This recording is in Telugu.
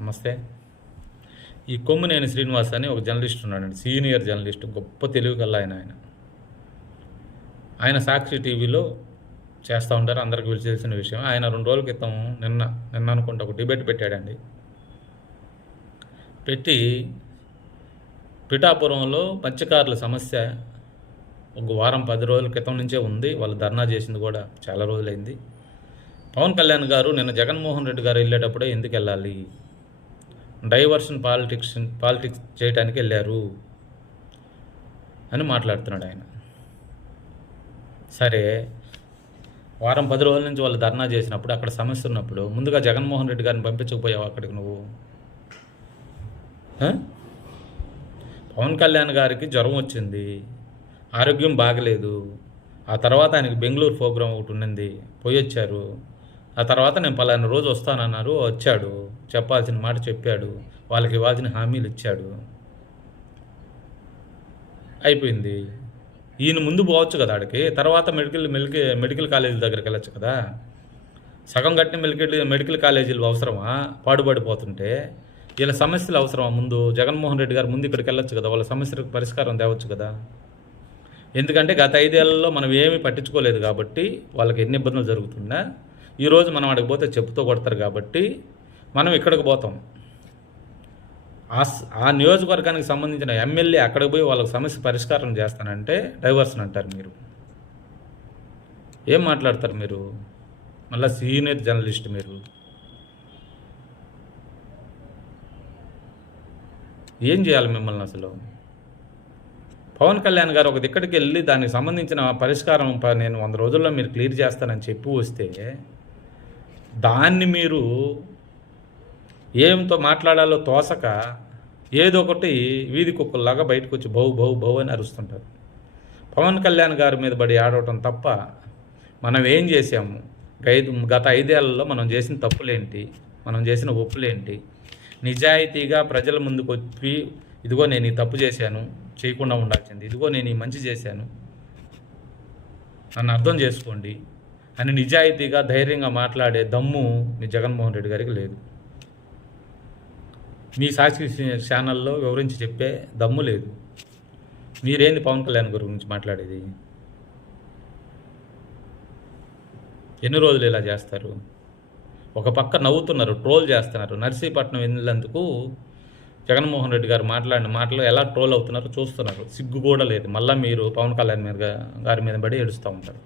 నమస్తే. ఈ కొమ్మినేని శ్రీనివాస్ అని ఒక జర్నలిస్ట్ ఉన్నాడండి, సీనియర్ జర్నలిస్ట్, గొప్ప తెలివి కల్లా ఆయన సాక్షి టీవీలో చేస్తూ ఉంటారు, అందరికీ తెలిసిన విషయం. ఆయన 2 రోజుల క్రితం నిన్న అనుకుంటా ఒక డిబేట్ పెట్టాడండి. పెట్టి పిఠాపురంలో మత్స్యకారుల సమస్య ఒక వారం 10 రోజుల క్రితం నుంచే ఉంది. వాళ్ళు ధర్నా చేసింది కూడా చాలా రోజులైంది. పవన్ కళ్యాణ్ గారు నిన్న జగన్మోహన్ రెడ్డి గారు వెళ్ళేటప్పుడే ఎందుకు వెళ్ళాలి, డైవర్షన్ పాలిటిక్స్ చేయడానికి వెళ్ళారు అని మాట్లాడుతున్నాడు ఆయన. సరే, వారం 10 రోజుల నుంచి వాళ్ళు ధర్నా చేసినప్పుడు, అక్కడ సమస్య ఉన్నప్పుడు ముందుగా జగన్మోహన్ రెడ్డి గారిని పంపించకపోయావు అక్కడికి నువ్వు? పవన్ కళ్యాణ్ గారికి జ్వరం వచ్చింది, ఆరోగ్యం బాగలేదు. ఆ తర్వాత ఆయనకి బెంగళూరు ప్రోగ్రాం ఒకటి ఉన్నింది, పోయి వచ్చారు. ఆ తర్వాత నేను పలానా రోజు వస్తానన్నారు, వచ్చాడు, చెప్పాల్సిన మాట చెప్పాడు, వాళ్ళకి ఇవ్వాల్సిన హామీలు ఇచ్చాడు, అయిపోయింది. ఈయన ముందు పోవచ్చు కదా ఆడికి, తర్వాత మెడికల్ కాలేజీల దగ్గరికి వెళ్ళచ్చు కదా. సగం కట్టిన మెడికల్ కాలేజీలు అవసరమా పాడుపడిపోతుంటే? వీళ్ళ సమస్యలు అవసరమా? ముందు జగన్మోహన్ రెడ్డి గారు ముందు ఇక్కడికి వెళ్ళొచ్చు కదా, వాళ్ళ సమస్యలకు పరిష్కారం తేవచ్చు కదా. ఎందుకంటే గత 5 ఏళ్లలో మనం ఏమీ పట్టించుకోలేదు కాబట్టి వాళ్ళకి ఎన్ని ఇబ్బందులు జరుగుతున్నా, ఈరోజు మనం అక్కడికి పోతే చెప్పుతో కొడతారు కాబట్టి మనం ఇక్కడికి పోతాం. ఆ నియోజకవర్గానికి సంబంధించిన ఎమ్మెల్యే అక్కడికి పోయి వాళ్ళకి సమస్య పరిష్కారం చేస్తానంటే డైవర్షన్ అంటారు మీరు. ఏం మాట్లాడతారు మీరు? మళ్ళీ సీనియర్ జర్నలిస్ట్ మీరు. ఏం చేయాలి మిమ్మల్ని అసలు? పవన్ కళ్యాణ్ గారు ఒక దిక్కడికి వెళ్ళి దానికి సంబంధించిన పరిష్కారం నేను 100 రోజుల్లో మీరు క్లియర్ చేస్తానని చెప్పి వస్తే, దాన్ని మీరు ఏంతో మాట్లాడాలో తోసక ఏదో ఒకటి వీధి కుక్కల్లాగా బయటకు వచ్చి బౌ బౌ బౌ అని అరుస్తుంటారు. పవన్ కళ్యాణ్ గారి మీద పడి ఆడవటం తప్ప మనం ఏం చేసాము? గత 5 ఏళ్లలో మనం చేసిన తప్పులేంటి, మనం చేసిన ఒప్పులేంటి? నిజాయితీగా ప్రజల ముందుకు వచ్చి, ఇదిగో నేను ఈ తప్పు చేశాను, చేయకుండా ఉండాల్సింది, ఇదిగో నేను ఈ మంచి చేశాను, నన్ను అర్థం చేసుకోండి అని నిజాయితీగా ధైర్యంగా మాట్లాడే దమ్ము మీ జగన్మోహన్ రెడ్డి గారికి లేదు. మీ సాక్షి ఛానల్లో వివరించి చెప్పే దమ్ము లేదు. మీరేంది పవన్ కళ్యాణ్ గారి గురించి మాట్లాడేది? ఎన్ని రోజులు ఇలా చేస్తారు? ఒక పక్క నవ్వుతున్నారు, ట్రోల్ చేస్తున్నారు. నర్సీపట్నం వెళ్ళినందుకు జగన్మోహన్ రెడ్డి గారు మాట్లాడిన మాటలు ఎలా ట్రోల్ అవుతున్నారో చూస్తున్నారు. సిగ్గు కూడా లేదు. మళ్ళీ మీరు పవన్ కళ్యాణ్ గారి మీద పడి ఏడుస్తూ ఉంటారు.